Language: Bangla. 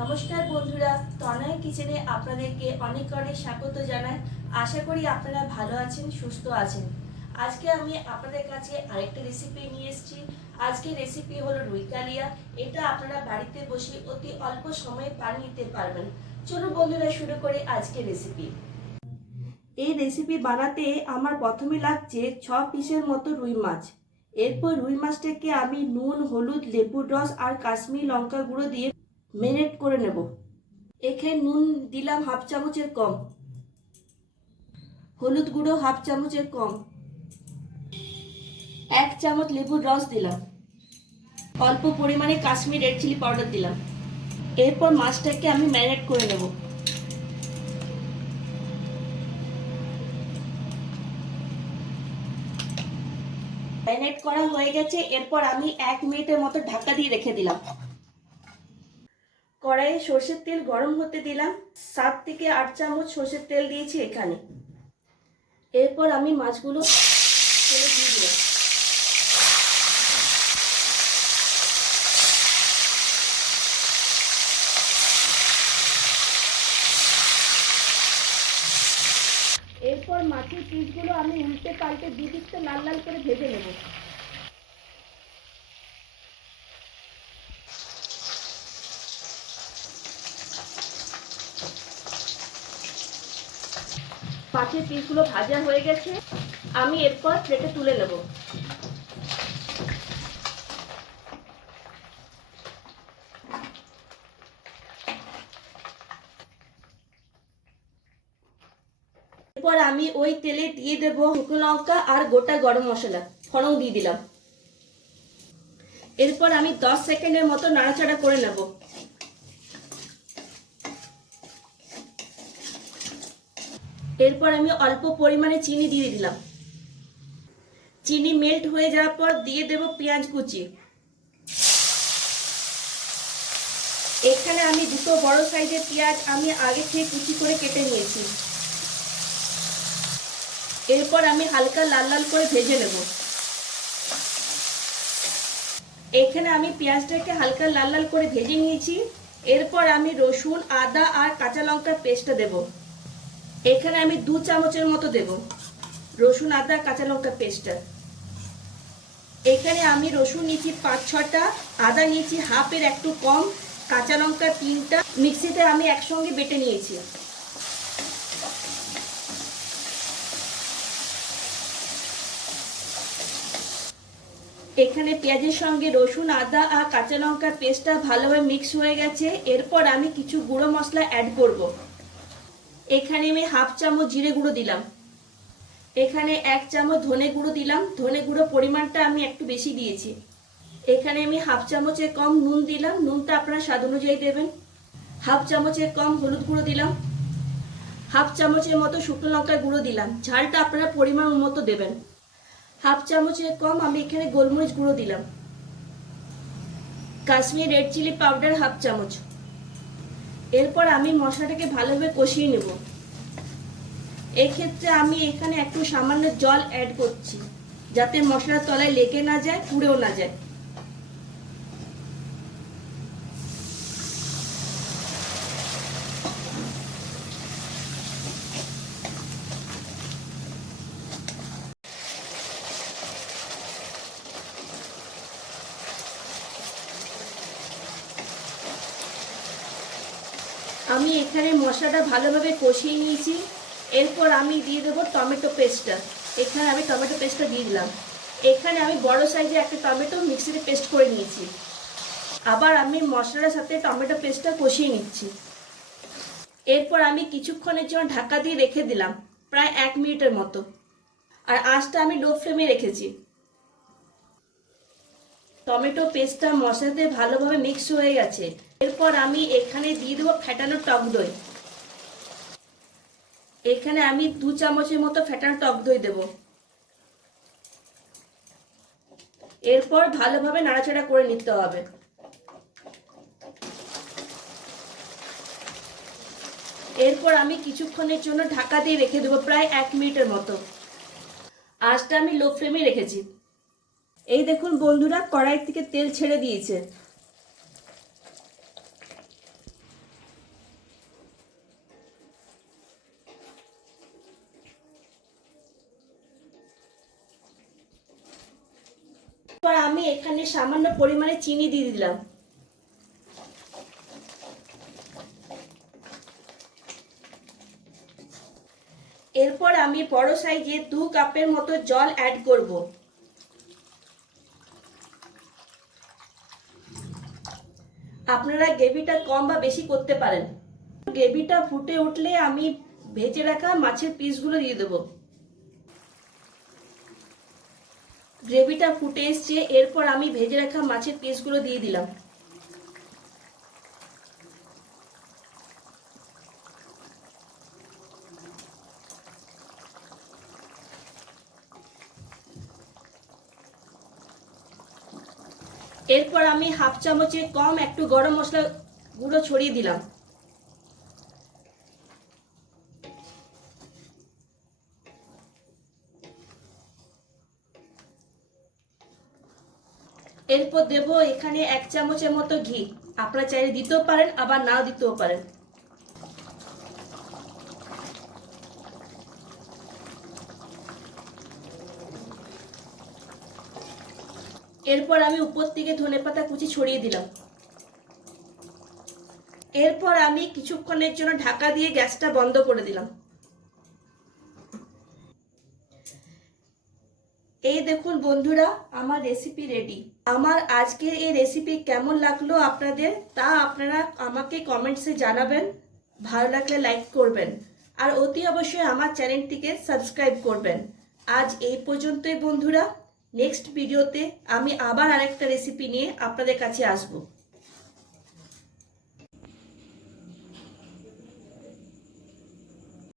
নমস্কার বন্ধুরা, তনয় কিচেনে আপনাদেরকে অনেক অনেক স্বাগত জানাই। আশা করি আপনারা ভালো আছেন, সুস্থ আছেন। আজকে আমি আপনাদের কাছে আরেকটা রেসিপি নিয়ে এসেছি। আজকে রেসিপি হলো রুই কালিয়া। এটা আপনারা বাড়িতে বসে অতি অল্প সময়ে বানিয়ে নিতে পারবেন। চলুন বন্ধুরা, শুরু করি আজকের রেসিপি। এই রেসিপি বানাতে আমার প্রথমে লাগছে 6 পিসের মতো রুই মাছ। এরপর রুই মাছটাকে আমি নুন, হলুদ, লেবুর রস আর কাশ্মীরি লঙ্কা গুঁড়ো দিয়ে মেরিনেট করে নেব। এখানে নুন দিলাম হাফ চামচের কম, হলুদ গুঁড়ো হাফ চামচের কম, 1 চামচ লেবুর রস দিলাম, অল্প পরিমাণে কাশ্মীর রেড চিলি পাউডার দিলাম। এরপর মাছটাকে আমি ম্যারিনেট করে নেব। ম্যারিনেট করা হয়ে গেছে। এরপর আমি 1 মিনিটের মতো ঢাকা দিয়ে রেখে দিলাম। কড়াইয়ে সর্ষের তেল গরম হতে দিলাম। 7 থেকে 8 চামচ সর্ষের তেল দিয়েছি এখানে। এরপর আমি মাছগুলো তেলে দিয়ে দিলাম। এরপর মাছের পিসগুলো আমি উল্টে পাল্টে দুদিকটা লাল লাল করে ভেজে নেব। মাছের পিসগুলো ভাজা হয়ে গেছে। আমি এরপর প্লেটে তুলে নেব। এরপর আমি ওই তেলে দিয়ে দেব শুকনো লঙ্কা আর গোটা গরম মশলা, ফোড়ন দিয়ে দিলাম। এরপর আমি 10 সেকেন্ডের মতো নাড়াচাড়া করে নেব। এরপর আমি অল্প পরিমাণে চিনি দিয়ে দিলাম। চিনি মেল্ট হয়ে যাওয়ার পর দিয়ে দেব পেঁয়াজ কুচি। এখানে আমি দুটো বড় সাইজের পেঁয়াজ আমি আগে থেকে কুচি করে কেটে নিয়েছি। এরপর আমি হালকা লাল লাল করে ভেজে নেব। এখানে আমি পেঁয়াজটাকে হালকা লাল লাল করে ভেজে নিয়েছি। এরপর আমি রসুন, আদা আর কাঁচা লঙ্কার পেস্টটা দেব। এখানে আমি 2 চামচের মতো দেব রসুন, আদা, কাঁচা লঙ্কার পেস্টটা। এখানে আমি রসুন নিয়েছি 5-6টা, আদা নিয়েছি হাফের একটু কম, কাঁচা লঙ্কা 3টা, মিক্সিতে আমি একসঙ্গে বেটে নিয়েছি। এখানে পেঁয়াজের সঙ্গে রসুন, আদা আর কাঁচা লঙ্কার পেস্টটা ভালোভাবে মিক্স হয়ে গেছে। এরপর আমি কিছু গুঁড়ো মশলা অ্যাড করব। এখানে আমি হাফ চামচ জিরে গুঁড়ো দিলাম। এখানে 1 চামচ ধনে গুঁড়ো দিলাম। ধনে গুঁড়ো পরিমাণটা আমি একটু বেশি দিয়েছি। এখানে আমি হাফ চামচের কম নুন দিলাম, নুনটা আপনারা স্বাদ অনুযায়ী দেবেন। হাফ চামচের কম হলুদ গুঁড়ো দিলাম। হাফ চামচের মতো শুকনো লঙ্কার গুঁড়ো দিলাম, ঝালটা আপনারা পরিমাণ মতো দেবেন। হাফ চামচের কম আমি এখানে গোলমরিচ গুঁড়ো দিলাম। Kashmir red chilli powder half চামচ। এরপর আমি মশলাটাকে ভালোভাবে কষিয়ে নেব। এক্ষেত্রে আমি এখানে একটু সামান্য জল অ্যাড করছি, যাতে মশলার তলায় লেগে না যায়, পুড়েও না যায়। আমি এখানে মশলাটা ভালোভাবে কষিয়ে নিয়েছি। এরপর আমি দিয়ে দেবো টমেটো পেস্টটা। এখানে আমি টমেটো পেস্টটা দিয়ে দিলাম। এখানে আমি বড় সাইজে একটা টমেটো মিক্সিতে পেস্ট করে নিয়েছি। আবার আমি মশলার সাথে টমেটো পেস্টটা কষিয়ে নিচ্ছি। এরপর আমি কিছুক্ষণের জন্য ঢাকা দিয়ে রেখে দিলাম, প্রায় 1 মিনিটের মতো। আর আঁচটা আমি লো ফ্লেমে রেখেছি। টমেটো পেস্টটা মশলাতে ভালোভাবে মিক্স হয়ে গেছে। এরপর আমি এখানে দিয়ে দেবো ফেটানো টক দই। এখানে আমি 2 চামচের মতো ফেটানো টক দই দেব। এরপর ভালোভাবে নাড়াচাড়া করে নিতে হবে। এরপর আমি কিছুক্ষণের জন্য ঢাকা দিয়ে রেখে দেবো, প্রায় 1 মিনিটের মতো। আঁচটা আমি লো ফ্লেমে রেখেছি। এই দেখুন বন্ধুরা, কড়াই থেকে তেল ছেড়ে দিয়েছে। এবার আমি এখানে সামান্য পরিমাণে চিনি দিয়ে দিলাম। এরপর আমি বড় সাইজে 2 কাপের মতো জল অ্যাড করব। আপনারা গ্রেভিটা কম বা বেশি করতে পারেন। গ্রেভিটা ফুটে উঠলে আমি ভেজে রাখা মাছের পিসগুলো দিয়ে দেবো। গ্রেভিটা ফুটে এসছে, এরপর আমি ভেজে রাখা মাছের পিসগুলো দিয়ে দিলাম। এরপর আমি হাফ চামচের কম একটু গরম মশলা গুঁড়ো ছড়িয়ে দিলাম। এরপর দেব এখানে 1 চামচের মতো ঘি। আপনারা চাইলে দিতেও পারেন, আবার নাও দিতেও পারেন। এরপর আমি উপর থেকে ধনেপাতা কুচি ছড়িয়ে দিলাম। এরপর আমি কিছুক্ষণের জন্য ঢাকা দিয়ে গ্যাসটা বন্ধ করে দিলাম। এই দেখুন বন্ধুরা, আমার রেসিপি রেডি। আমার আজকের এই রেসিপি কেমন লাগলো আপনাদের তা আপনারা আমাকে কমেন্টসে জানাবেন। ভালো লাগলে লাইক করবেন, আর অতি অবশ্যই আমার চ্যানেলটিকে সাবস্ক্রাইব করবেন। আজ এই পর্যন্তই বন্ধুরা। নেক্সট ভিডিওতে আমি আবার আরেকটা রেসিপি নিয়ে আপনাদের কাছে আসবো।